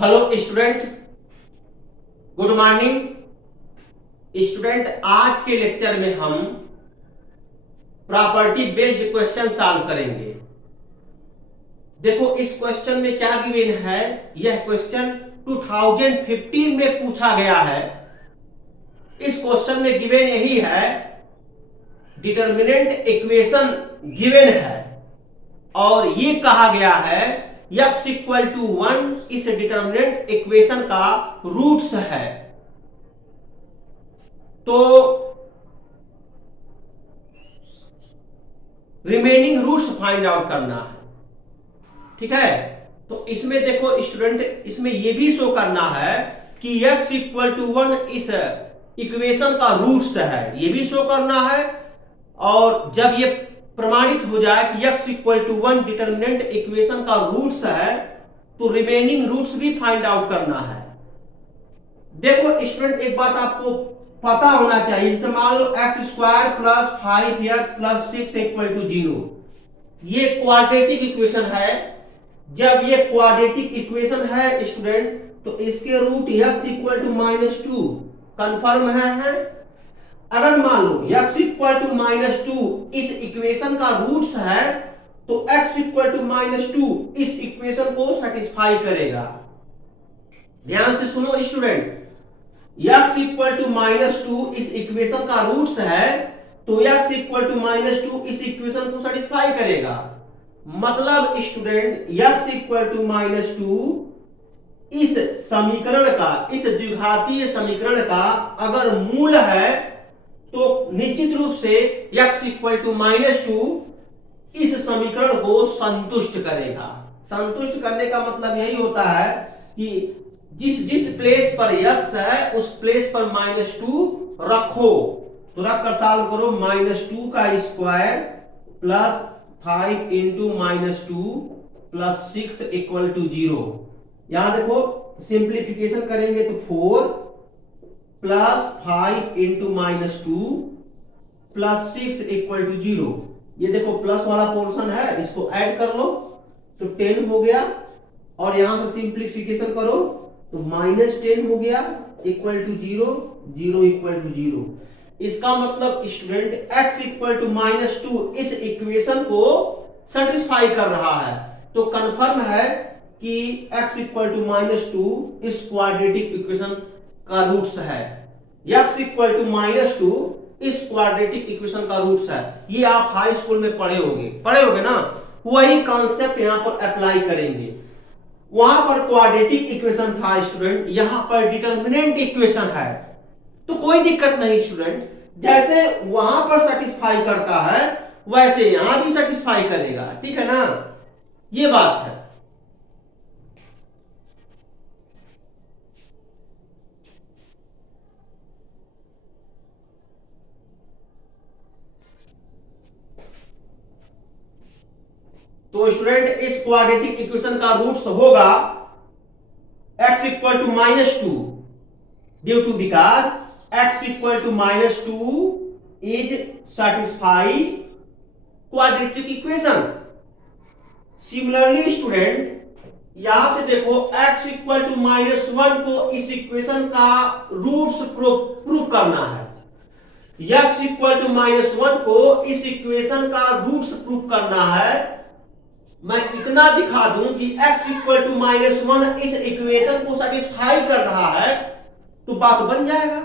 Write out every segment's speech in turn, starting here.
Hello student, good morning student. आज के lecture में हम प्रॉपर्टी बेस्ड क्वेश्चन सॉल्व करेंगे। देखो इस क्वेश्चन में क्या गिवन है। यह क्वेश्चन 2015 में पूछा गया है। इस क्वेश्चन में गिवन यही है, डिटर्मिनेंट इक्वेशन गिवन है और ये कहा गया है x इक्वल टू 1 इस डिटर्मिनेंट इक्वेशन का रूट्स है। तो रिमेनिंग रूट्स फाइंड आउट करना है, ठीक है। तो इसमें देखो स्टूडेंट, इसमें यह भी शो करना है कि x इक्वल टू 1 इस इक्वेशन का रूट्स है, यह भी शो करना है। और जब ये प्रमाणित हो जाए कि x equal to 1 determinant equation का रूट्स है, तो रिमेनिंग रूट्स भी फाइंड आउट करना है। देखो स्टूडेंट, एक बात आपको पता होना चाहिए, जैसे मान लो x square plus 5x plus 6 equal to 0, ये क्वाड्रेटिक इक्वेशन है। जब ये क्वाड्रेटिक इक्वेशन है स्टूडेंट, तो इसके root x equal to -2 confirm है। अगर मान लो x इक्वल टू -2 इस इक्वेशन का रूट्स है, तो x इक्वल टू -2 इस इक्वेशन को सेटिस्फाई करेगा। ध्यान से सुनो स्टूडेंट, x इक्वल टू -2 इस इक्वेशन का रूट्स है, तो x इक्वल टू -2 इस इक्वेशन को सेटिस्फाई करेगा। मतलब स्टूडेंट x इक्वल टू -2 इस समीकरण का, इस द्विघातीय समीकरण का अगर मूल है, तो निश्चित रूप से x इक्वल टू -2 इस समीकरण को संतुष्ट करेगा। संतुष्ट करने का मतलब यही होता है कि जिस जिस प्लेस पर x है उस प्लेस पर -2 रखो। तो रखकर सॉल्व करो, -2 का square plus 5 into -2 plus 6 equal to 0। यहां देखो सिंप्लीफिकेशन करेंगे तो 4 plus 5 into -2 plus 6 equal to 0। ये देखो प्लस वाला पोर्शन है, इसको ऐड कर लो तो 10 हो गया। और यहां से सिंप्लीफिकेशन करो तो -10 हो गया इक्वल टू 0, 0 इक्वल टू 0। इसका मतलब स्टूडेंट x इक्वल टू -2 इस इक्वेशन को सेटिस्फाई कर रहा है। तो कंफर्म है कि x इक्वल टू -2 इस क्वाड्रेटिक इक्वेशन का रूट्स है। x इक्वल टू -2 इस क्वाड्रेटिक इक्वेशन का रूट्स है। ये आप हाई स्कूल में पढ़े होगे ना। वही कॉन्सेप्ट यहां पर अप्लाई करेंगे। वहां पर क्वाड्रेटिक इक्वेशन था स्टूडेंट, यहां पर डिटर्मिनेंट इक्वेशन है। तो कोई दिक्कत नहीं स्टूडेंट, जैसे वहां पर सेटिस्फाई करता है वैसे यहां भी सेटिस्फाई करेगा, ठीक है ना। ये बात है। तो स्टूडेंट इस क्वाड्रेटिक इक्वेशन का रूट्स होगा x equal to -2 due to because x equal to -2 is satisfy quadratic equation. Similarly student यहां से देखो x इक्वल टू -1 को इस इक्वेशन का रूट्स प्रूव करना है। x इक्वल टू -1 को इस इक्वेशन का रूट्स प्रूव करना है। मैं इतना दिखा दूं कि x इक्वल टू -1 इस इक्वेशन को सेटिस्फाई कर रहा है, तो बात बन जाएगा।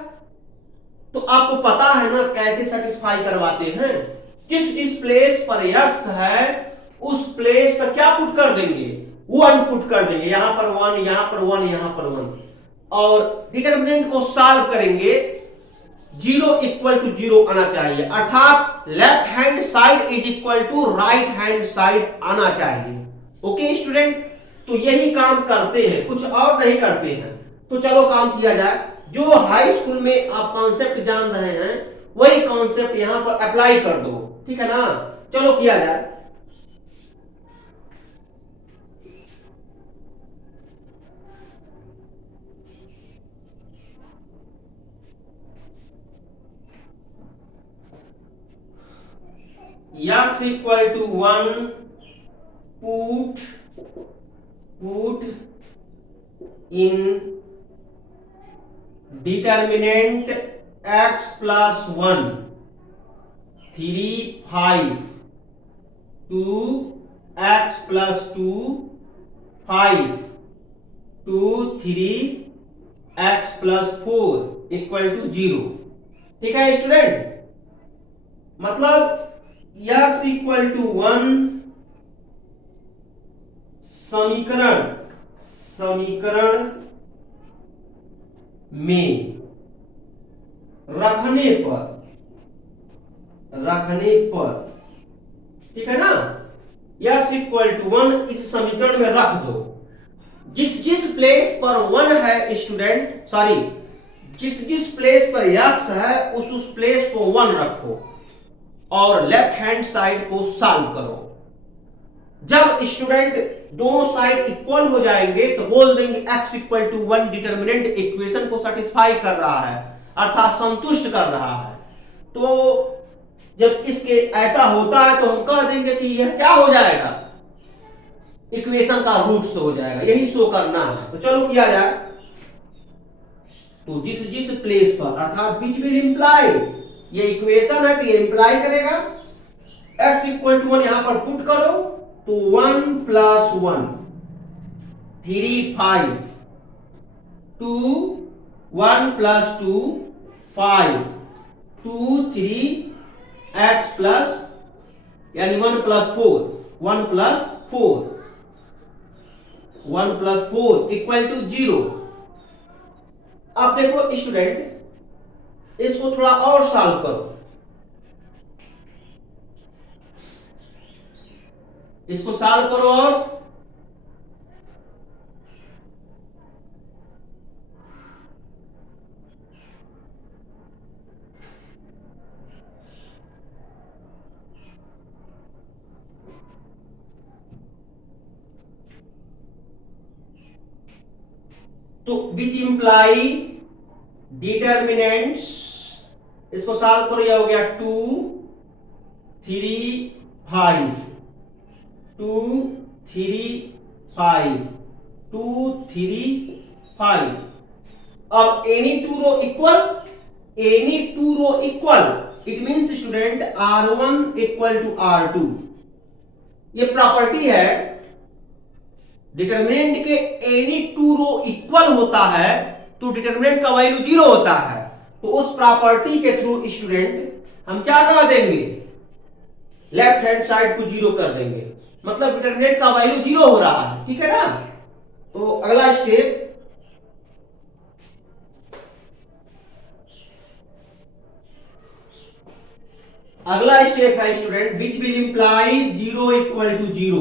तो आपको पता है ना कैसे सेटिस्फाई करवाते हैं। जिस जिस प्लेस पर x है उस प्लेस पर क्या पुट कर देंगे, 1 पुट कर देंगे। यहां पर 1, यहां पर 1, यहां पर 1। और डिटरमिनेंट को सॉल्व करेंगे, 0 इक्वल टू 0 आना चाहिए, अर्थात left hand side is equal to right hand side आना चाहिए। ओके स्टूडेंट, तो यही काम करते हैं, कुछ और नहीं करते हैं। तो चलो काम किया जाए। जो हाई स्कूल में आप कॉन्सेप्ट जान रहे हैं वही कॉन्सेप्ट यहां पर अप्लाई कर दो, ठीक है ना। चलो किया जाए। x equal to 1 put in determinant x plus 1 3 5 2 x plus 2 5 2 3 x plus 4 equal to 0। ठीक है स्टूडेंट, मतलब x इक्वल टू 1 समीकरण में रखने पर ठीक है ना, x इक्वल टू 1 इस समीकरण में रख दो। जिस प्लेस पर 1 है स्टूडेंट, सॉरी जिस प्लेस पर x है उस प्लेस को 1 रखो और लेफ्ट हैंड साइड को सॉल्व करो। जब स्टूडेंट दोनों साइड इक्वल हो जाएंगे तो बोल देंगे x equal to 1 determinant equation को सेटिस्फाई कर रहा है, अर्थात संतुष्ट कर रहा है। तो जब इसके ऐसा होता है तो हम कह देंगे कि यह क्या हो जाएगा, इक्वेशन का रूट्स हो जाएगा। यही शो करना है, तो चलो किया जाए। तो जिस प्लेस पर अर्थात विच विल इंप्लाई, ये इक्वेशन है तो ये इंप्लाई करेगा x इक्वल टू 1 यहां पर पुट करो तो 1 प्लस 1 3 5 2 1 प्लस 2 5 2 3 x प्लस यानी 1 प्लस 4 1 प्लस 4 इक्वल टू 0। अब देखो स्टूडेंट, इसको थोड़ा और सॉल्व करो, इसको सॉल्व करो और तो विच इंप्लाई डिटर्मिनेंट्स, इसको सॉल्व करो, यह हो गया 2 3 5 2 3 5 2 3 5। अब any two row equal, it means student R1 equal to R2। ये प्रॉपर्टी है, डिटर्मिनेंट के एनी टू रो इक्वल होता है तो डिटर्मिनेंट का वैल्यू 0 होता है। तो उस प्रॉपर्टी के थ्रू स्टूडेंट हम क्या कर देंगे, लेफ्ट हैंड साइड को 0 कर देंगे, मतलब डिटर्मिनेंट का वैल्यू 0 हो रहा है। ठीक है ना, तो अगला स्टेप, है student which will imply 0 equal to 0।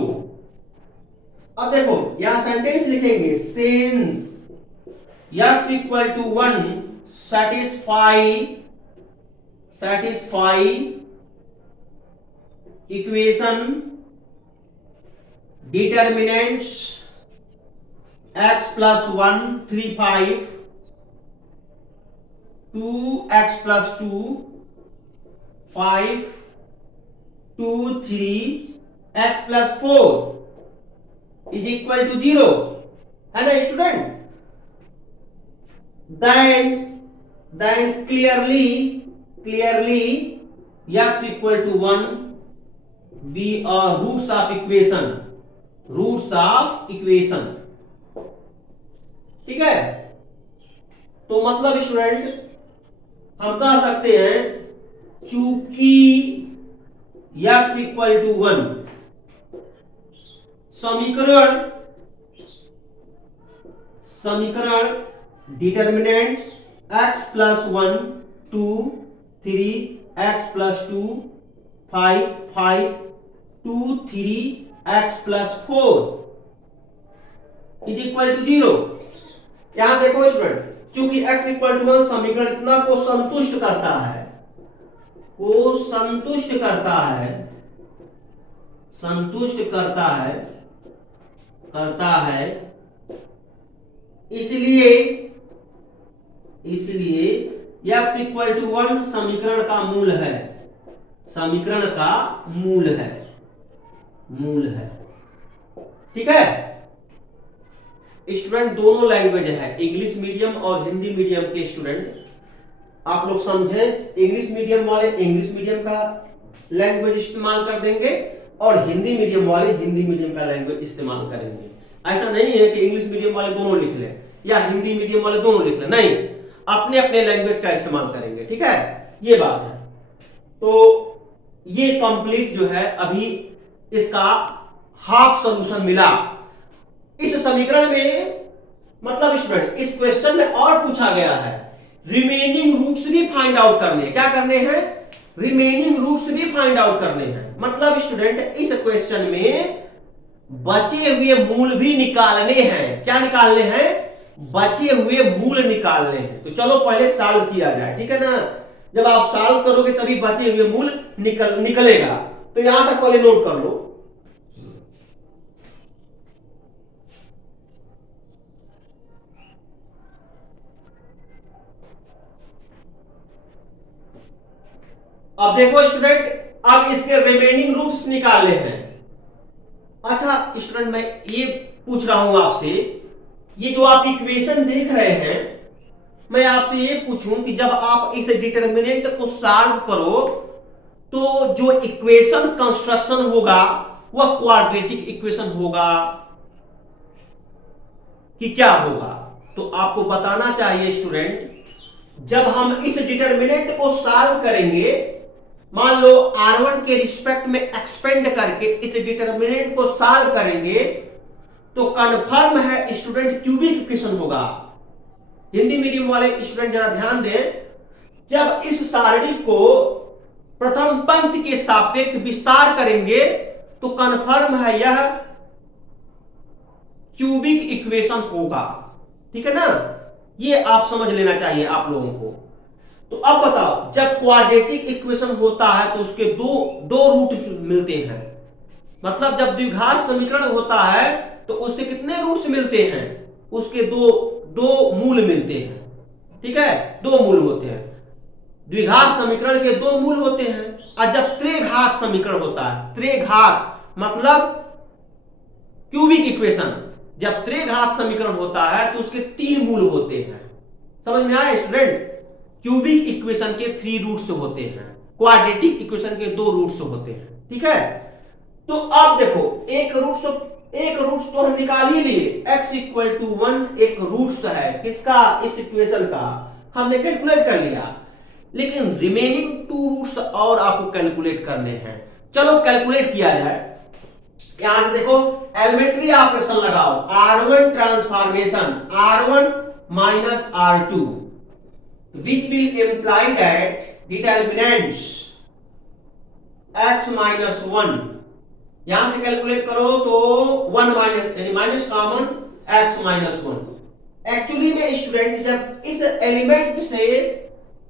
अब देखो यहां सेंटेंस लिखेंगे, since x equal to 1 satisfy equation determinants x plus 1 3 5 2 x plus 2 5 2 3 x plus 4 is equal to 0, है ना student. then clearly x equal to 1 be a roots of equation। ठीक है, तो मतलब स्टूडेंट हम कह सकते हैं चूंकि x इक्वल टू 1 समीकरण determinants x plus 1 2 3 x plus 2 5 5 2 3 x plus 4 is equal to 0। यहां देखो स्टूडेंट, चूंकि x इक्वल टू 1 समीकरण इतना को संतुष्ट करता है, इसलिए x इक्वल टू 1 समीकरण का मूल है। ठीक है, स्टूडेंट दोनों लैंग्वेज है, इंग्लिश मीडियम और हिंदी मीडियम के स्टूडेंट आप लोग समझे, इंग्लिश मीडियम वाले इंग्लिश मीडियम का लैंग्वेज इस्तेमाल कर देंगे और हिंदी मीडियम वाले हिंदी मीडियम का लैंग्वेज इस्तेमाल करेंगे। ऐसा नहीं है कि इंग्लिश मीडियम वाले दोनों लिख लें या हिंदी मीडियम वाले दोनों लिख लें, नहीं, अपने अपने लैंग्वेज का इस्तेमाल करेंगे। ठीक है, ये बात है। तो ये कंप्लीट जो है अभी इसका हाफ सॉल्यूशन मिला। इस समीकरण में मतलब स्टूडेंट इस क्वेश्चन में और पूछा गया है रिमेनिंग रूट्स भी फाइंड आउट करने। क्या करने हैं? रिमेनिंग रूट्स भी फाइंड आउट करने हैं। मतलब स्टूडेंट इस क्वेश्चन में बचे हुए मूल भी निकालने हैं। क्या निकालने हैं? बचे हुए मूल निकालने हैं। तो चलो पहले सॉल्व किया जाए, ठीक है ना। जब आप सॉल्व करोगे तभी बचे हुए मूल निकलेगा। तो यहां तक पहले नोट कर लो। अब देखो स्टूडेंट, अब इसके रिमेनिंग रूट्स निकालने हैं। अच्छा स्टूडेंट, मैं ये पूछ रहा हूं आपसे, ये जो आप इक्वेशन देख रहे हैं, मैं आपसे ये पूछूं कि जब आप इस डिटरमिनेंट को सॉल्व करो तो जो इक्वेशन कंस्ट्रक्शन होगा वह क्वाड्रेटिक इक्वेशन होगा कि क्या होगा? तो आपको बताना चाहिए स्टूडेंट, जब हम इस डिटरमिनेंट को सॉल्व करेंगे, मान लो R1 के रिस्पेक्ट में एक्सपेंड करके इस डिटरमिनेंट को सॉल्व करेंगे तो कंफर्म है स्टूडेंट क्यूबिक इक्वेशन होगा। हिंदी मीडियम वाले स्टूडेंट जरा ध्यान दें, जब इस सारणी को प्रथम पंक्ति के सापेक्ष विस्तार करेंगे तो कंफर्म है यह क्यूबिक इक्वेशन होगा। ठीक है ना, ये आप समझ लेना चाहिए आप लोगों को। तो अब बताओ, जब क्वाड्रेटिक इक्वेशन होता है तो उसके दो रूट मिलते हैं। मतलब जब द्विघात समीकरण होता है तो उससे कितने रूट्स मिलते हैं? उसके दो मूल मिलते हैं। ठीक है, दो मूल होते हैं। द्विघात समीकरण के दो मूल होते हैं। और जब त्रिघात समीकरण होता है, त्रिघात मतलब क्यूबिक इक्वेशन, जब त्रिघात समीकरण होता है तो उसके तीन मूल होते हैं। समझ में आया स्टूडेंट? क्यूबिक इक्वेशन के 3 रूट्स होते हैं, क्वाड्रेटिक इक्वेशन के 2 रूट्स होते हैं। ठीक है, तो अब देखो एक रूट्स तो हम निकाल ही लिए, x इक्वल टू 1 एक रूट्स है किसका? इस इक्वेशन का हमने कैलकुलेट कर लिया, लेकिन रिमेनिंग 2 रूट्स और आपको कैलकुलेट करने हैं। चलो कैलकुलेट किया जाए। यहां से देखो एलिमेंट्री ऑपरेशन लगाओ, R1 transformation R1 minus R2 which will imply that determinants x minus 1, यहां से कैलकुलेट करो तो 1 माइनस यानी minus common x minus 1। Actually में स्टूडेंट जब इस एलिमेंट से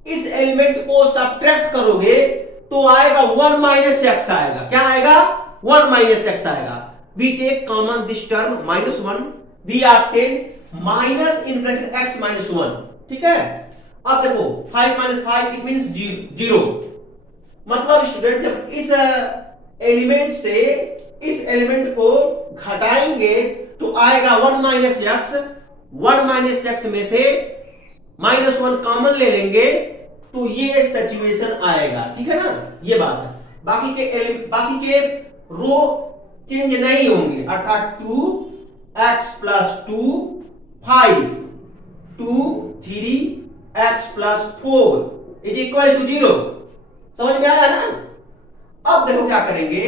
इस एलिमेंट को सब्ट्रैक्ट करोगे तो आएगा 1 माइनस एक्स आएगा। क्या आएगा? 1 माइनस एक्स आएगा। We take common this term minus 1, we obtain minus in bracket x minus 1। ठीक है, अब देखो 5 माइनस 5 इट मींस 0। मतलब स्टूडेंट जब इस एलिमेंट से इस एलिमेंट को घटाएंगे तो आएगा 1 माइनस एक्स। 1 माइनस एक्स में से माइनस 1 कॉमन ले लेंगे तो ये सिचुएशन आएगा। ठीक है ना, ये बात है। बाकी के रो चेंज नहीं होंगे, अर्थात 2x plus 2 5 2 3 x plus 4 is equal to 0। समझ में आया ना? अब देखो क्या करेंगे,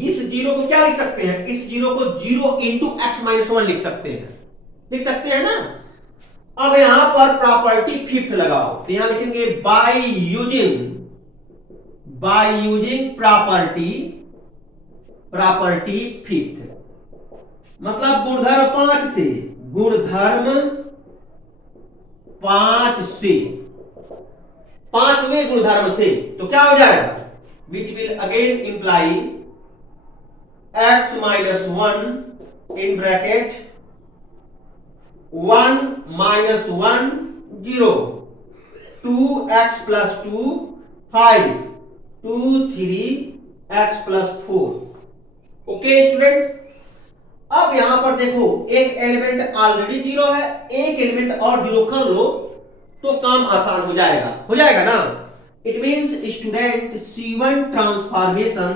इस जीरो को क्या लिख सकते हैं? इस जीरो को 0 इंटू एक्स माइनस 1 लिख सकते हैं ना। अब यहां पर प्रॉपर्टी फिफ्थ लगाओ, तो यहां लिखेंगे बाय यूजिंग प्रॉपर्टी फिफ्थ, मतलब गुणधर्म 5 से पांचवें गुणधर्म से, तो क्या हो जाएगा? Which will again imply x minus 1 in bracket 1 minus 1 0 2x plus 2 5 2 3 x plus 4। Okay student, अब यहां पर देखो एक एलिमेंट ऑलरेडी जीरो है, एक एलिमेंट और जीरो कर लो तो काम आसान हो जाएगा ना। It means student C1 transformation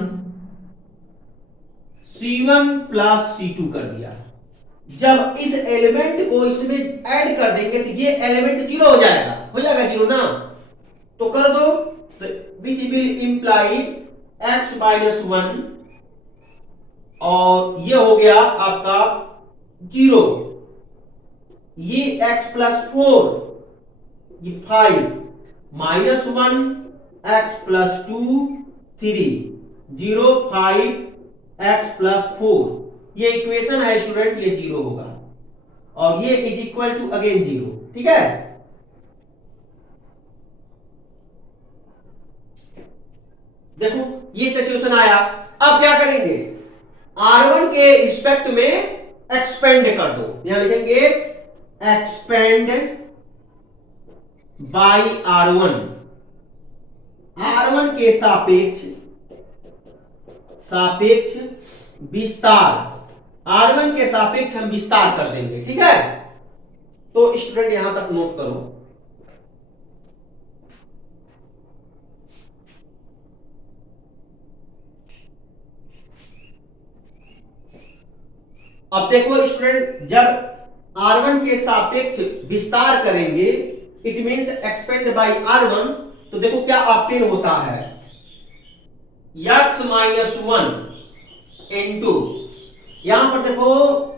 C1 plus C2 कर दिया। जब इस एलिमेंट को इसमें ऐड कर देंगे तो ये एलिमेंट जीरो हो जाएगा जीरो ना। तो कर दो, विच विल इंप्लाई x माइनस 1 और ये हो गया आपका जीरो, ये x प्लस 4, ये 5 minus 1 x plus 2 3 0 5 x plus 4, ये इक्वेशन है स्टूडेंट, ये जीरो होगा और ये is equal to again zero. ठीक है, देखो ये सिचुएशन आया। अब क्या करेंगे, R1 के रिस्पेक्ट में एक्सपेंड कर दो, यहां लिखेंगे एक्सपेंड बाय R1, R1 के सापेक्ष विस्तार, R1 के सापेक्ष हम विस्तार कर देंगे। ठीक है, तो स्टूडेंट यहां तक नोट करो। अब देखो स्टूडेंट, जब R1 के सापेक्ष विस्तार करेंगे it means expand bye R1, तो देखो क्या ऑब्टेन होता है, x माइनस 1 इंटू, यहां पर देखो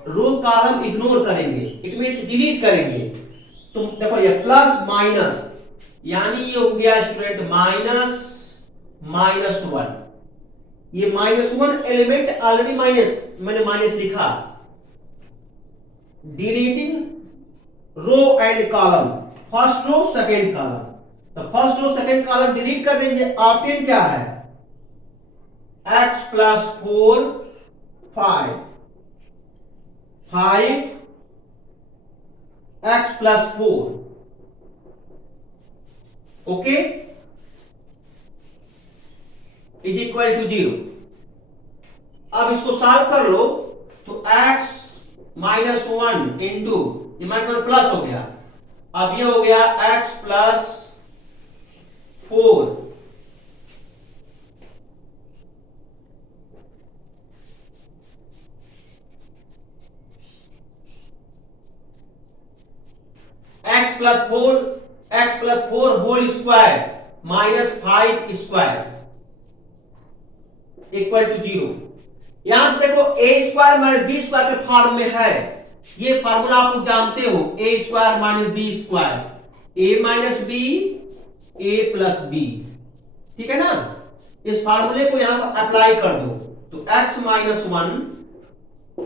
रो कॉलम इग्नोर करेंगे, इट मींस डिलीट करेंगे। तो देखो ये प्लस माइनस, यानी ये हो गया स्टूडेंट माइनस 1, ये -1 एलिमेंट ऑलरेडी माइनस, मैंने माइनस लिखा, deleting row and column, first row second column, तो first row second column delete कर देंगे। ऑब्टेन क्या है, x plus 4 5 x plus 4, okay, is equal to 0। अब इसको सॉल्व कर लो तो x माइनस 1 इंटू, ये माइनस 1 प्लस हो गया, अब ये हो गया x plus 4 x plus 4 whole square minus 5 square equal to 0। यहां से देखो a square minus b square के फॉर्म में है, ये फार्मूला आप लोग जानते हो, a square minus b square, a minus b a plus b. ठीक है ना, इस फार्मूले को यहां पर अप्लाई कर दो, तो x minus 1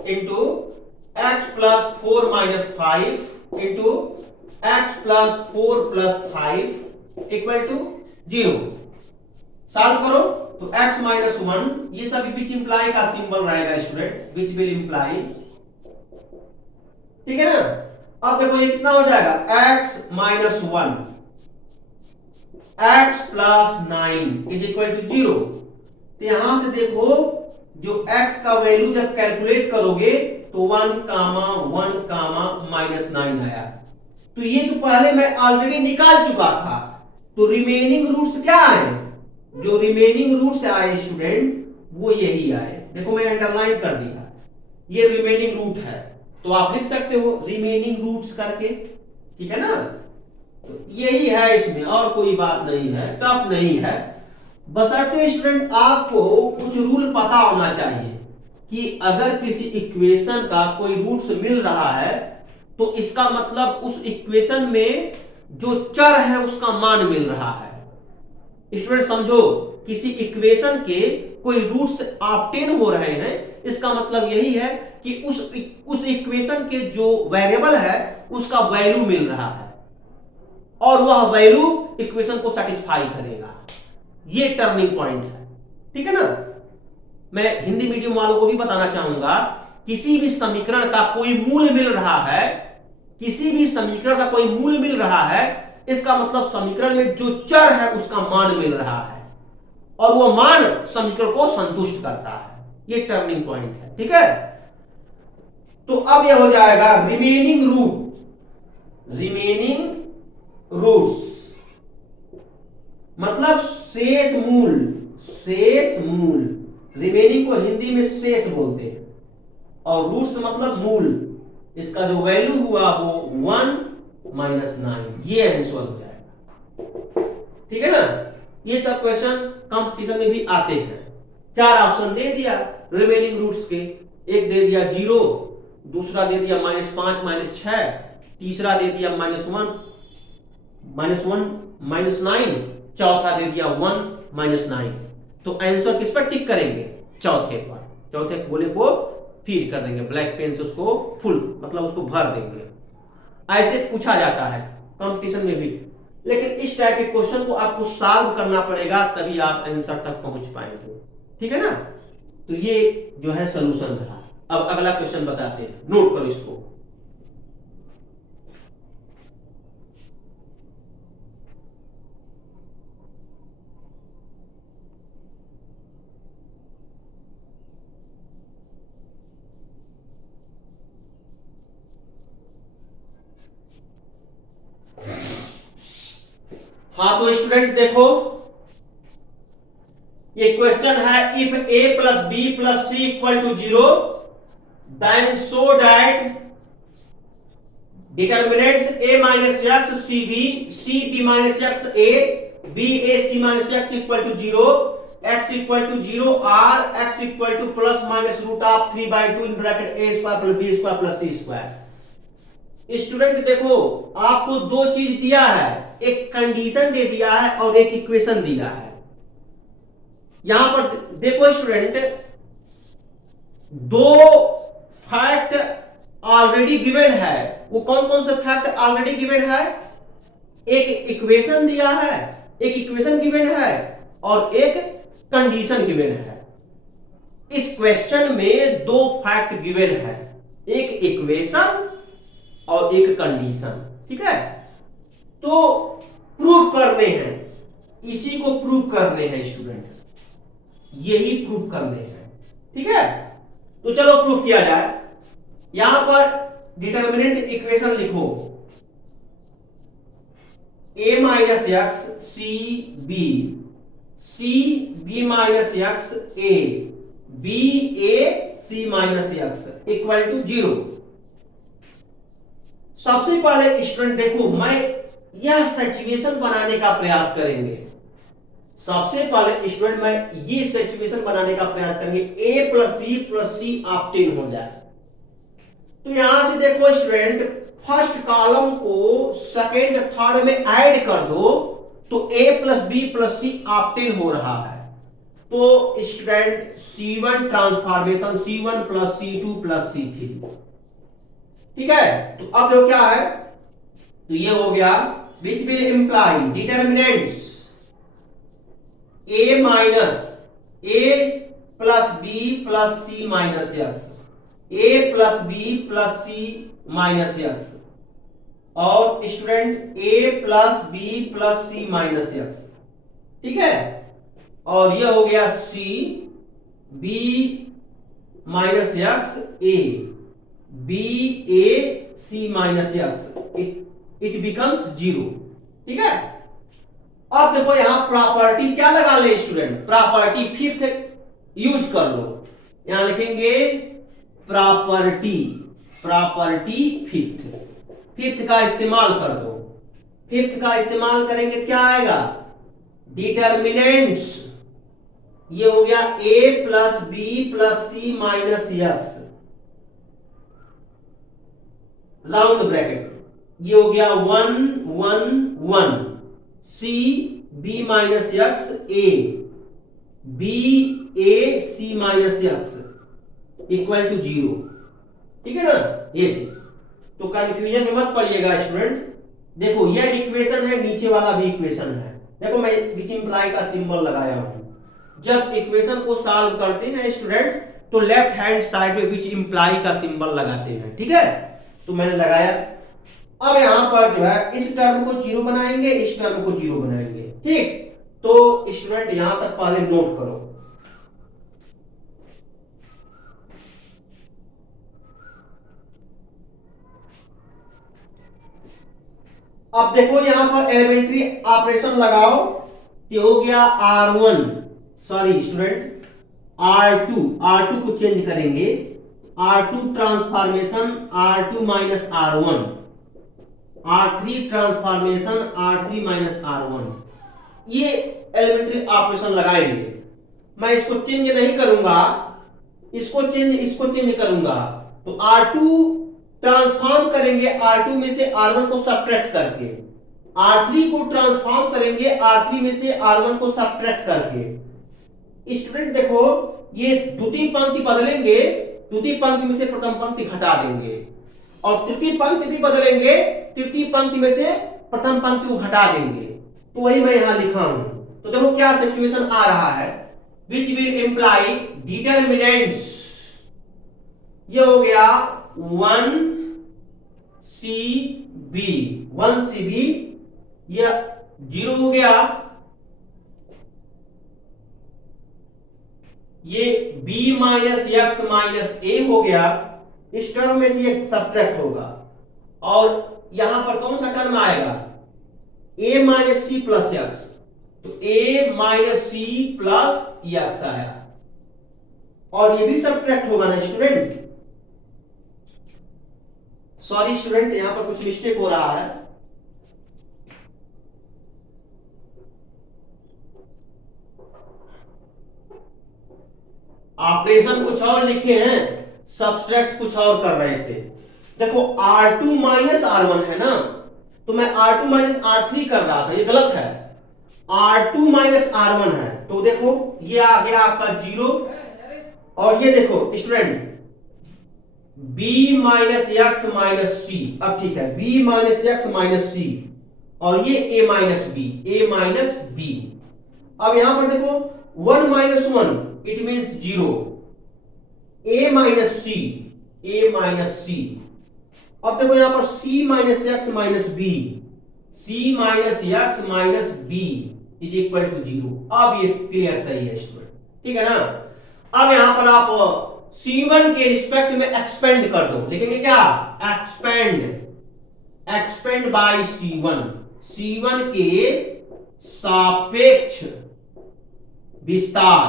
into x plus 4 minus 5 into x plus 4 plus 5 equal to 0। Solve करो तो x माइनस 1, ये सब विच इंप्लाई का सिंबल रहेगा स्टूडेंट, विच विल इंप्लाई। ठीक है ना, अब देखो ये कितना हो जाएगा, x minus 1 x plus 9 is equal to 0। तो यहां से देखो जो x का वैल्यू जब कैलकुलेट करोगे तो 1 कामा माइनस 9 आया, तो ये तो पहले मैं ऑलरेडी निकाल चुका था। तो रिमेनिंग रूट्स क्या आए, जो रिमेनिंग रूट्स आए स्टूडेंट वो यही आए, देखो मैं अंडरलाइन कर दिया, ये रिमेनिंग रूट है, तो आप लिख सकते हो रिमेनिंग रूट्स करके। ठीक है ना, तो यही है, इसमें और कोई बात नहीं है, टफ नहीं है, बशर्ते स्टूडेंट आपको कुछ रूल पता होना चाहिए कि अगर किसी इक्वेशन का कोई रूट्स मिल रहा है तो इसका मतलब उस इक्वेशन में जो चर है उसका मान मिल रहा है। स्टूडेंट समझो, किसी इक्वेशन के कोई रूट्स ऑब्टेन हो रहे हैं, इसका मतलब यही है कि उस इक्वेशन के जो वेरिएबल है उसका वैल्यू मिल रहा है और वह वैल्यू इक्वेशन को सेटिस्फाई करेगा, ये टर्निंग पॉइंट है। ठीक है ना, मैं हिंदी मीडियम वालों को भी बताना चाहूंगा, किसी भी समीकरण का कोई मूल मिल रहा है, किसी भी समीकरण का कोई मूल मिल रहा है, इसका मतलब समीकरण में जो चर है उसका मान मिल रहा है और वो मान समीकरण को संतुष्ट करता है, ये टर्निंग पॉइंट है। ठीक है, तो अब यह हो जाएगा रिमेनिंग रूट्स मतलब शेष मूल रिमेनिंग को हिंदी में शेष बोलते हैं और रूट्स मतलब मूल, इसका जो वैल्यू हुआ वो 1 - 9, ये आंसर हो जाएगा। ठीक है ना, ये सब क्वेश्चन कंपटीशन में भी आते हैं। 4 ऑप्शन दे दिया रिमेनिंग रूट्स के, एक दे दिया 0, दूसरा दे दिया -5 - 6, तीसरा दे दिया -1 -9, चौथा दे दिया 1 - 9। तो आंसर किस पर टिक करेंगे? चौथे पर, चौथे गोले को फीड कर देंगे ब्लैक पेन से, उसको फुल मतलब उसको भर देंगे। ऐसे पूछा जाता है कंपटीशन में भी, लेकिन इस टाइप के क्वेश्चन को आपको सॉल्व करना पड़ेगा तभी आप आंसर तक पहुंच पाएंगे। ठीक है ना, तो ये जो है सॉल्यूशन रहा। अब अगला क्वेश्चन बताते हैं, नोट करो इसको। हाँ तो स्टूडेंट देखो, ये क्वेश्चन है if a + b + c = 0 then show that determinants a - x cb cb - x a b a c - x = 0 x = 0 or x = ±√3/2 in bracket a square + b square + c square। Student देखो, आपको दो चीज दिया है, एक condition दे दिया है और एक इक्वेशन दिया है। यहां पर देखो स्टूडेंट, दो फैक्ट ऑलरेडी गिवन है। वो कौन कौन से फैक्ट ऑलरेडी गिवन है? एक इक्वेशन दिया है, एक इक्वेशन गिवन है और एक कंडीशन गिवन है। इस क्वेश्चन में दो फैक्ट गिवन है, एक इक्वेशन और एक कंडीशन। ठीक है, तो प्रूव करने हैं, इसी को प्रूव करने हैं स्टूडेंट, यही प्रूव करने हैं। ठीक है, तो चलो प्रूव किया जाए। यहां पर डिटरमिनेंट इक्वेशन लिखो, a - x c b c b - x a b a c - x = 0। सबसे पहले स्टूडेंट देखो, मैं यह सिचुएशन बनाने का प्रयास करेंगे। सबसे पहले स्टूडेंट मैं ये सिचुएशन बनाने का प्रयास करेंगे a + b + c ऑब्टेन हो जाए। तो यहां से देखो स्टूडेंट, फर्स्ट कॉलम को सेकेंड थर्ड में ऐड कर दो तो a + b + c ऑब्टेन हो रहा है। तो student c1 transformation c1 + c2 + c3। ठीक है, तो अब जो क्या है, तो ये हो गया विच will imply determinants a - a + b + c - x a + b + c - x और student a + b + c - x। ठीक है, और ये हो गया c b - x a b a c - x, it becomes 0। ठीक है, अब देखो यहां प्रॉपर्टी क्या लगा ले स्टूडेंट, प्रॉपर्टी फिफ्थ यूज कर लो। यहां लिखेंगे प्रॉपर्टी फिफ्थ का इस्तेमाल कर दो। फिफ्थ का इस्तेमाल करेंगे, क्या आएगा? डिटरमिनेंट्स, ये हो गया a + b + c - x round bracket, ये हो गया 1 1 1 c b - x a b a c - x = 0। ठीक है ना, ये चीज तो कंफ्यूजन में मत पड़िएगा स्टूडेंट। देखो यह इक्वेशन है, नीचे वाला भी इक्वेशन है। देखो मैं विच इंप्लाई का सिंबल लगाया हूं। जब इक्वेशन को सॉल्व करते हैं स्टूडेंट तो लेफ्ट हैंड साइड में विच इंप्लाई का सिंबल लगाते हैं। ठीक है, तो मैंने लगाया। अब यहां पर जो है इस टर्म को 0 बनाएंगे, इस टर्म को 0 बनाएंगे। ठीक, तो स्टूडेंट यहां तक पहले नोट करो। अब देखो यहां पर एलिमेंट्री ऑपरेशन लगाओ कि हो गया R1, सॉरी स्टूडेंट R2 को चेंज करेंगे, R2 transformation R2 minus R1, R3 transformation R3 minus R1, ये एलिमेंट्री ऑपरेशन लगाएंगे। मैं इसको चेंज नहीं करूंगा, इसको चेंज करूंगा। तो R2 ट्रांसफॉर्म करेंगे R2 में से R1 को सब्ट्रैक्ट करके, R3 को ट्रांसफॉर्म करेंगे R3 में से R1 को सब्ट्रैक्ट करके। स्टूडेंट देखो ये द्वितीय पंक्ति बदलेंगे, द्वितीय पंक्ति में से प्रथम पंक्ति घटा देंगे, और तृतीय पंक्ति भी बदलेंगे, तृतीय पंक्ति में से प्रथम पंक्ति को घटा देंगे। तो वही मैं यहां लिखा हूं। तो देखो क्या सिचुएशन आ रहा है, विच विल इंप्लाई डिटरमिनेंट्स, ये हो गया 1CB, यह 0 हो गया, ये B माइनस एक्स माइनस ए हो गया, इस टर्म में से ये सब्ट्रैक्ट होगा, और यहां पर कौन सा टर्म आएगा, A minus c plus x, तो A minus c plus x आया, और ये भी सब्ट्रैक्ट होगा ना स्टूडेंट। सॉरी स्टूडेंट यहां पर कुछ मिस्टेक हो रहा है, ऑपरेशन कुछ और लिखे हैं, सब्ट्रैक्ट कुछ और कर रहे थे। देखो R2 माइनस R1 है ना, तो मैं R2 माइनस R3 कर रहा था, ये गलत है, R2 माइनस R1 है। तो देखो ये आ गया आपका 0, और ये देखो student B minus x minus c, अब ठीक है B minus x minus c, और ये A माइनस बी। अब यहां पर देखो 1 minus 1 it means 0, A minus c. अब देखो यहां पर C minus x minus b is equal to 0। अब ये क्लियर सही है स्टूडेंट, ठीक है ना। अब यहां पर आप C1 के रिस्पेक्ट में एक्सपेंड कर दो, लिखेंगे क्या, एक्सपेंड बाय C1 के सापेक्ष विस्तार,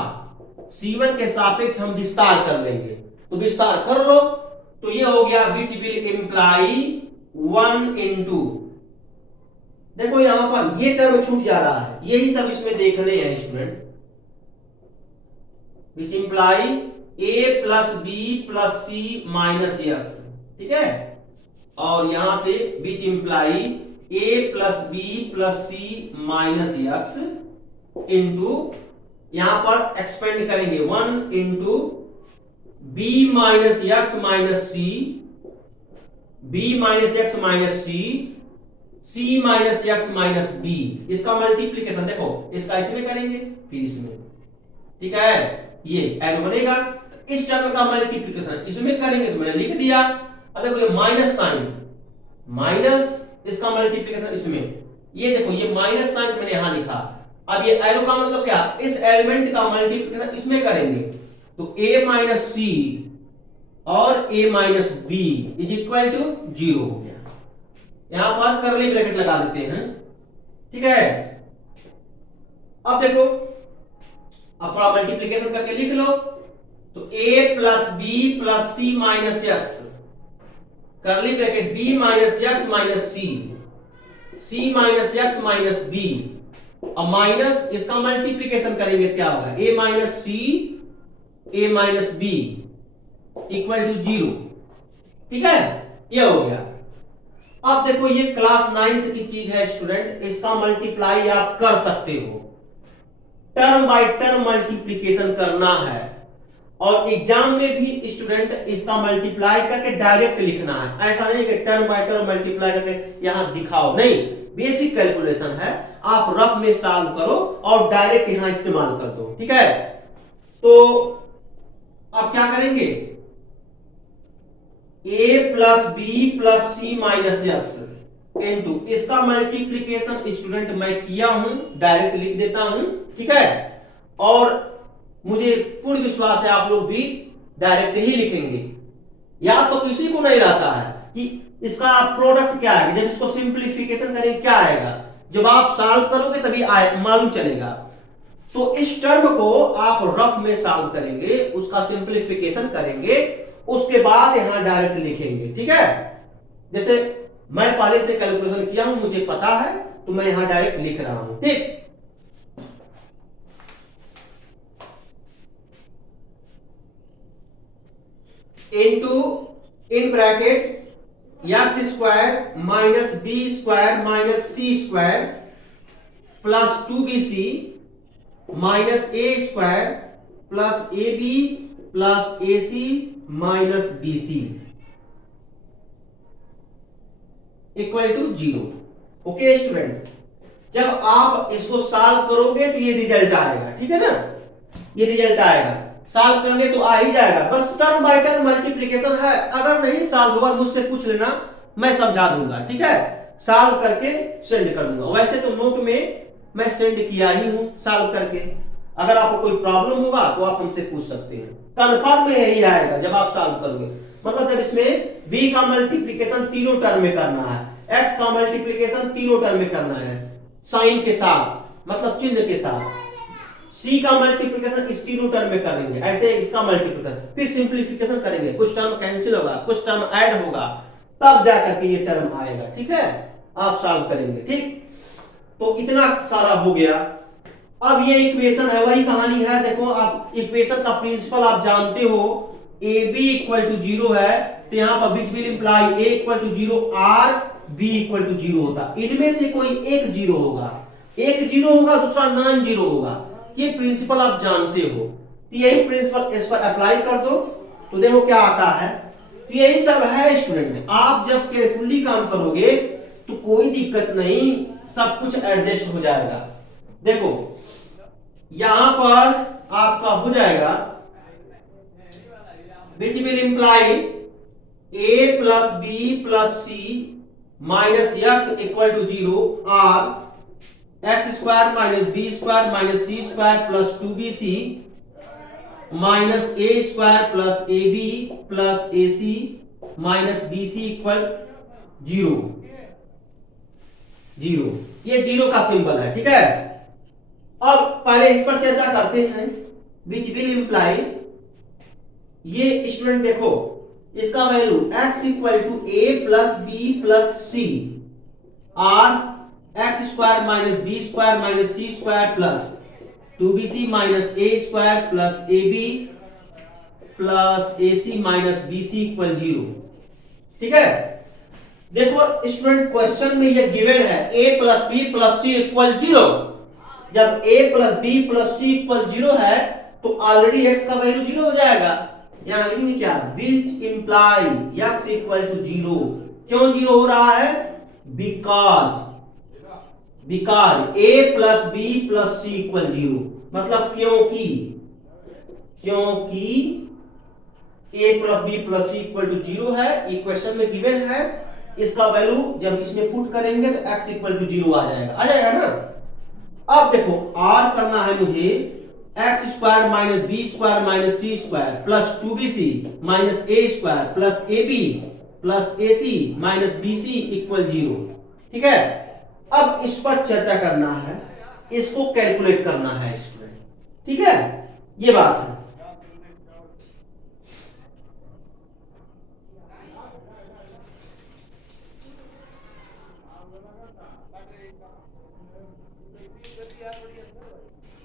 C1 के सापेक्ष हम विस्तार कर लेंगे, तो विस्तार कर लो, तो ये हो गया विच विल इंप्लाई 1 इंटू, देखो यहां पर ये टर्म छूट जा रहा है, यही सब इसमें देखने हैं student, which imply A plus b plus c minus x, ठीक है, और यहां से which imply A plus b plus c minus x into, यहां पर एक्सपेंड करेंगे 1 into B minus x minus c, B minus x minus c, C minus x minus b, इसका multiplication देखो, इसका इसमें करेंगे फिर इसमें, ठीक है, ये एरो बनेगा, इस टर्म का मल्टीप्लीकेशन इसमें करेंगे, तो मैंने लिख दिया। अब देखो ये माइनस साइन, माइनस इसका मल्टीप्लीकेशन इसमें, ये देखो ये माइनस साइन मैंने यहां लिखा। अब ये एरो का मतलब क्या, इस एलिमेंट का मल्टीप्लीकेशन इसमें करेंगे, तो A माइनस सी और A minus b is equal to 0 हो गया। यहां पर कर्ली ब्रैकेट लगा देते हैं, ठीक है। अब देखो, अब थोड़ा मल्टीप्लीकेशन करके लिख लो, तो A plus b plus c minus x, curly bracket B minus x minus c minus x minus b, और माइनस इसका मल्टीप्लीकेशन करेंगे क्या होगा, A minus c A minus b equal to 0, ठीक है, ये हो गया। अब देखो ये क्लास 9th की चीज है स्टूडेंट, इसका मल्टीप्लाई आप कर सकते हो, टर्म बाय टर्म मल्टीप्लीकेशन करना है, और एग्जाम में भी स्टूडेंट इसका मल्टीप्लाई करके डायरेक्ट लिखना है, ऐसा नहीं कि टर्म बाय टर्म मल्टीप्लाई करके यहां दिखाओ, नहीं, बेसिक कैलकुलेशन है, आप रफ में सॉल्व करो और डायरेक्ट यहां इस्तेमाल कर दो, ठीक है। तो अब क्या करेंगे, A plus b plus c minus x into, इसका मल्टीप्लीकेशन स्टूडेंट मैं किया हूं, डायरेक्ट लिख देता हूं, ठीक है, और मुझे पूर्ण विश्वास है आप लोग भी डायरेक्ट ही लिखेंगे, या तो किसी को नहीं रहता है, कि इसका प्रोडक्ट क्या आएगा, जब इसको सिंप्लीफिकेशन करेंगे क्या आएगा, जब आप सॉल्व करोगे तभी मालूम चलेगा। तो इस टर्म को आप रफ में सॉल्व करेंगे, उसका सिंप्लीफिकेशन करेंगे, उसके बाद यहां डायरेक्ट लिखेंगे। ठीक है, जैसे मैं पहले से कैलकुलेशन किया हूं, मुझे पता है, तो मैं यहां डायरेक्ट लिख रहा हूं। ठीक, into in bracket x square minus b square minus c square plus 2bc minus a square plus a b plus a c minus b c equal to 0। Okay student, जब आप इसको सॉल्व करोगे तो ये रिजल्ट आएगा। ठीक है ना, ये रिजल्ट आएगा, सॉल्व करने तो आ ही जाएगा, बस टर्म बाय टर्म मल्टीप्लिकेशन है। अगर नहीं सॉल्व होगा मुझसे पूछ लेना, मैं समझा दूंगा। ठीक है, सॉल्व करके सेंड कर दूंगा। वैसे तो नोट में मैं सेंड किया ही हूं सॉल्व करके, अगर आपको कोई प्रॉब्लम होगा तो आप हमसे पूछ सकते हैं। कन्फर्म में यही आएगा जब आप सॉल्व करोगे, मतलब जब इसमें b का मल्टीप्लिकेशन तीनों टर्म में करना है, x का मल्टीप्लिकेशन तीनों टर्म में करना है साइन के साथ, मतलब चिन्ह के साथ, c का मल्टीप्लिकेशन इस तीनों टर्म में करेंगे, ऐसे इसका मल्टीप्लिकेशन, फिर सिंप्लीफिकेशन करेंगे, कुछ टर्म कैंसिल होगा, कुछ टर्म ऐड होगा, तब जाकर के ये टर्म आएगा। ठीक है, आप सॉल्व करेंगे। ठीक, तो इतना सारा हो गया। अब ये इक्वेशन है, वही कहानी है। देखो, आप इक्वेशन का प्रिंसिपल आप जानते हो, ए बी इक्वल टू 0 है, तो यहां पर which will imply a equal to 0 और b इक्वल टू 0 होता। इनमें से कोई एक 0 होगा, एक 0 होगा, दूसरा नॉन 0 होगा। ये प्रिंसिपल आप जानते हो, तो यही प्रिंसिपल इस पर अप्लाई कर दो, तो देखो क्या आता है। तो यही सब है स्टूडेंट, आप जब केयरफुली काम करोगे तो कोई दिक्कत नहीं, सब कुछ एडजस्ट हो जाएगा। देखो यहां पर आपका हो जाएगा which will imply a plus b plus c minus x equal to 0 or x square minus b square minus c square plus 2bc minus a square plus ab plus ac minus bc equal 0। 0, ये 0 का symbol है। ठीक है, अब पहले इस पर चर्चा करते हैं। which will imply, ये स्टूडेंट देखो, इसका value x equal to a plus b plus c और x square minus b square minus c square plus 2bc minus a square plus a b plus a c minus b c equal 0। ठीक है, देखो student question में ये given है a plus b plus c equal 0। जब a plus b plus c equal 0 है तो already x का वैल्यू 0 हो जाएगा। यहां लिखेंगे क्या, which imply x equal to 0। क्यों 0 हो रहा है, because a plus b plus c equal 0, मतलब क्योंकि a plus b plus c equal to 0 है, इक्वेशन में गिवन है। इसका वैल्यू जब इसमें पुट करेंगे तो x इक्वल टू 0 आ जाएगा ना। अब देखो r करना है मुझे x square minus b square minus c square plus 2bc minus a square plus a b plus a c minus b c equal 0। ठीक है, अब इस पर चर्चा करना है, इसको कैलकुलेट करना है स्टूडेंट। ठीक है, ये बात है।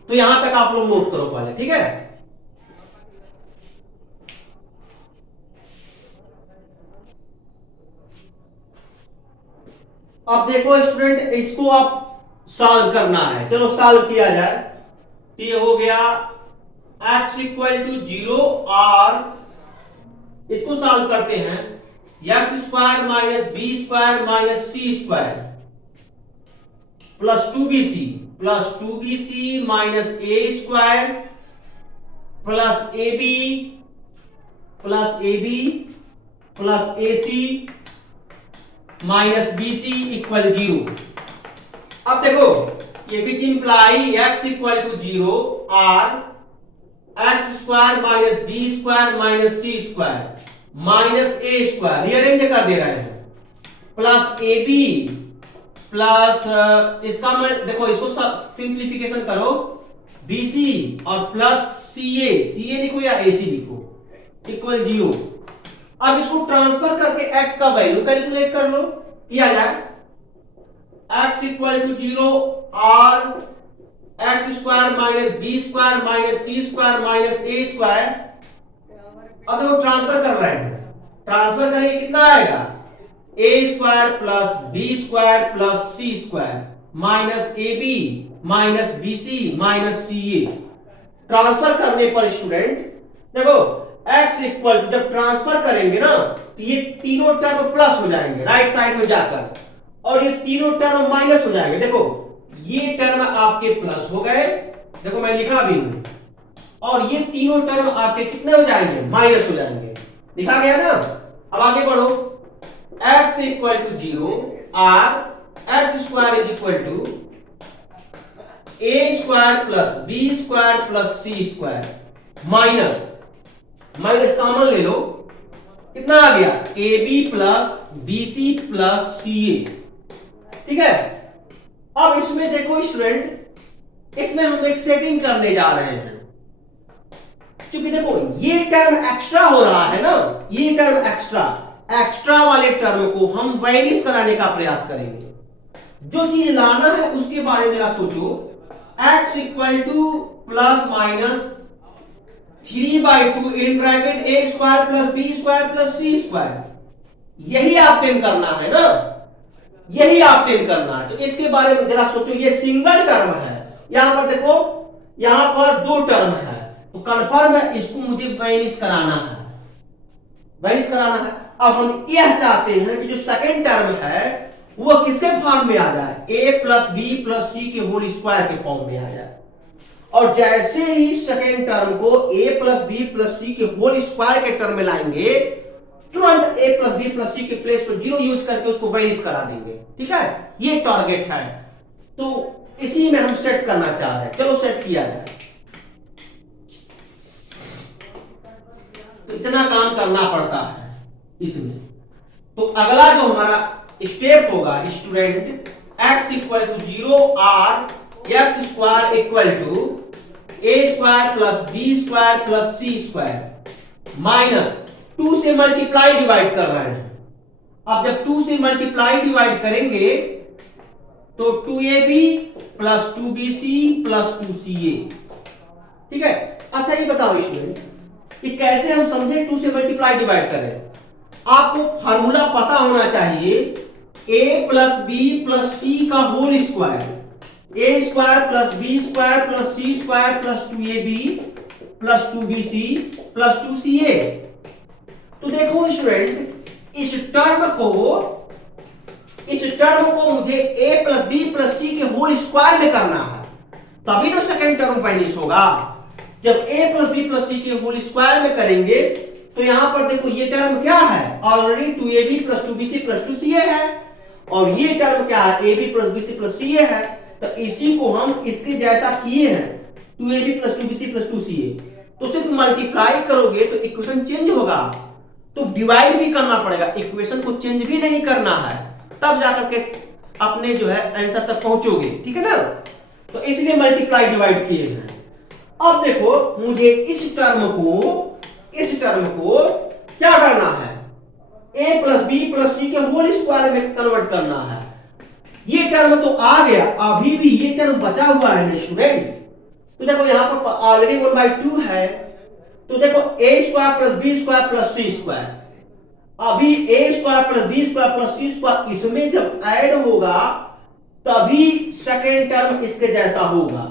तो यहां तक आप लोग नोट करो पहले। ठीक है, अब देखो स्टूडेंट, इसको आप सॉल्व करना है। चलो सॉल्व किया जाए। तो ये हो गया x इक्वल टू 0 और इसको सॉल्व करते हैं, x square minus b square minus c square plus 2bc minus a square plus a b plus a c minus b c equal 0। अब देखो ये which imply x equal to 0 और x square minus b square minus c square minus a square, rearrange कर दे रहे हैं, plus a b plus इसका मैं देखो इसको सिंप्लीफिकेशन करो, BC और प्लस CA लिखो या AC लिखो, इक्वल 0। अब इसको ट्रांसफर करके x का वैल्यू कैलकुलेट कर लो, किया जाए x इक्वल टू 0 और x square minus b square minus c square minus a square. अब देखो ट्रांसफर कर रहे हैं, ट्रांसफर करेंगे कितना आएगा, a square plus B square plus C square minus a b minus b c minus c a. Transfer करने पर स्टूडेंट देखो x इक्वल टू, जब ट्रांसफर करेंगे ना तो ये तीनों टर्म प्लस हो जाएंगे राइट साइड में जाकर, और ये तीनों टर्म माइनस हो जाएंगे। देखो ये टर्म आपके प्लस हो गए, देखो मैं लिखा भी हूं, और ये तीनों टर्म आपके कितने हो जाएंगे, माइनस हो जाएंगे, लिखा गया ना। अब आगे बढ़ो, x इक्वल टू 0 और x square is equal to a square plus B square plus C square minus minus common ले लो, कितना आ गया, a b plus b c plus c a. ठीक है, अब इसमें देखो स्टूडेंट, इसमें हम एक सेटिंग करने जा रहे हैं, क्योंकि देखो ये टर्म एक्स्ट्रा हो रहा है ना, ये टर्म एक्स्ट्रा वाले टर्म को हम वाइनिश कराने का प्रयास करेंगे। जो चीज लाना है उसके बारे में जरा सोचो, x equal to plus minus 3/2 in bracket a square plus B square plus C square, यही ऑब्टेन करना है ना, यही ऑब्टेन करना है। तो इसके बारे में जरा सोचो, ये सिंगल टर्म है, यहां पर देखो यहां पर दो टर्म है, तो कन्फर्म है इसको मुझे वाइनिश कराना है, वाइनिश कराना है। अब हम यह चाहते हैं कि जो सेकेंड टर्म है वो किसके फॉर्म में आ जाए, a plus b plus c के होल स्क्वायर के फॉर्म में आ जाए। और जैसे ही सेकेंड टर्म को a plus b plus c के होल स्क्वायर के टर्म में लाएंगे, तुरंत a plus b plus c के प्लेस पर 0 यूज करके उसको वाइनिश करा देंगे। ठीक है, ये टारगेट है, तो इसी में हम सेट करना चाह रहे हैं। चलो सेट किया जाए, तो इतना काम करना पड़ता है इसमें। तो अगला जो हमारा स्टेप होगा स्टूडेंट, x इक्वल टू 0 और x square equal to a square plus B square plus C square minus 2 से मल्टीप्लाई डिवाइड कर रहे हैं। अब जब 2 से मल्टीप्लाई डिवाइड करेंगे तो 2ab plus 2bc plus 2ca। ठीक है, अच्छा ये बताओ स्टूडेंट कि कैसे हम समझे 2 से मल्टीप्लाई डिवाइड करें। आपको फार्मूला पता होना चाहिए, a plus b plus c का whole square, a square plus B square plus C square plus 2ab plus 2bc plus 2ca। तो देखो स्टूडेंट, इस टर्म को मुझे a plus b plus c के होल स्क्वायर में करना है, तभी तो सेकंड टर्म वाइनिश होगा। जब a plus b plus c के होल स्क्वायर में करेंगे तो यहां पर देखो ये टर्म क्या है, already 2ab plus 2bc plus 2ca है, और ये टर्म क्या है, ab plus bc plus ca है। तो इसी को हम इसके जैसा किए हैं, 2ab plus 2bc plus 2ca। तो सिर्फ मल्टीप्लाई करोगे तो इक्वेशन चेंज होगा, तो डिवाइड भी करना पड़ेगा, इक्वेशन को चेंज भी नहीं करना है, तब जाकर के अपने जो है आंसर तक पहुंचोगे। ठीक है ना, तो इसलिए मल्टीप्लाई डिवाइड किए हैं। अब देखो मुझे इस टर्म को क्या करना है, a plus b plus c के होल स्क्वायर में कन्वर्ट करना है। ये टर्म तो आ गया, अभी भी ये टर्म बचा हुआ है स्टूडेंट। तो देखो यहां पर ऑलरेडी 1/2 है, तो देखो a square plus B square plus C square, अभी a square plus B square plus C square इसमें जब ऐड होगा तभी सेकेंड टर्म इसके जैसा होगा।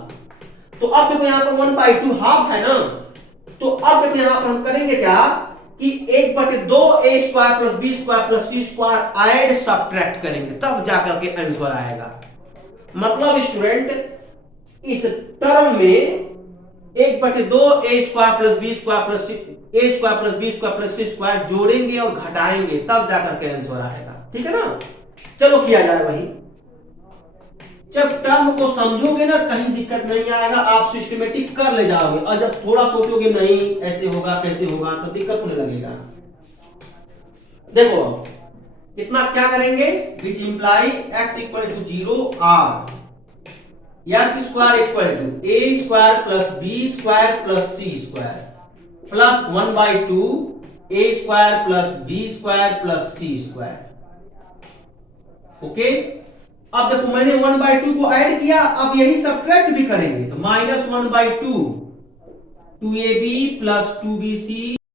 तो अब देखो यहां पर 1/2 हाफ है ना, तो अब देखो यहां पर हम करेंगे क्या कि 1/2 a square plus B square plus C square add subtract करेंगे, तब जाकर के आंसर आएगा। मतलब स्टूडेंट इस टर्म में 1/2 a square plus B square plus a square plus B square plus C square जोड़ेंगे और घटाएंगे, तब जाकर के आंसर आएगा। ठीक है ना, चलो किया जाए वही। जब टर्म को समझोगे ना कहीं दिक्कत नहीं आएगा, आप सिस्टमेटिक कर ले जाओगे, और जब थोड़ा सोचोगे नहीं ऐसे होगा कैसे होगा तो दिक्कत होने लगेगा। देखो कितना क्या करेंगे, which imply x equal to 0 r x square equal to a square plus B square plus C square plus 1/2 a square plus B square plus C square. Okay, अब देखो मैंने 1/2 को ऐड किया, अब यही सब्ट्रैक्ट भी करेंगे तो -1/2 2ab प्लस 2bc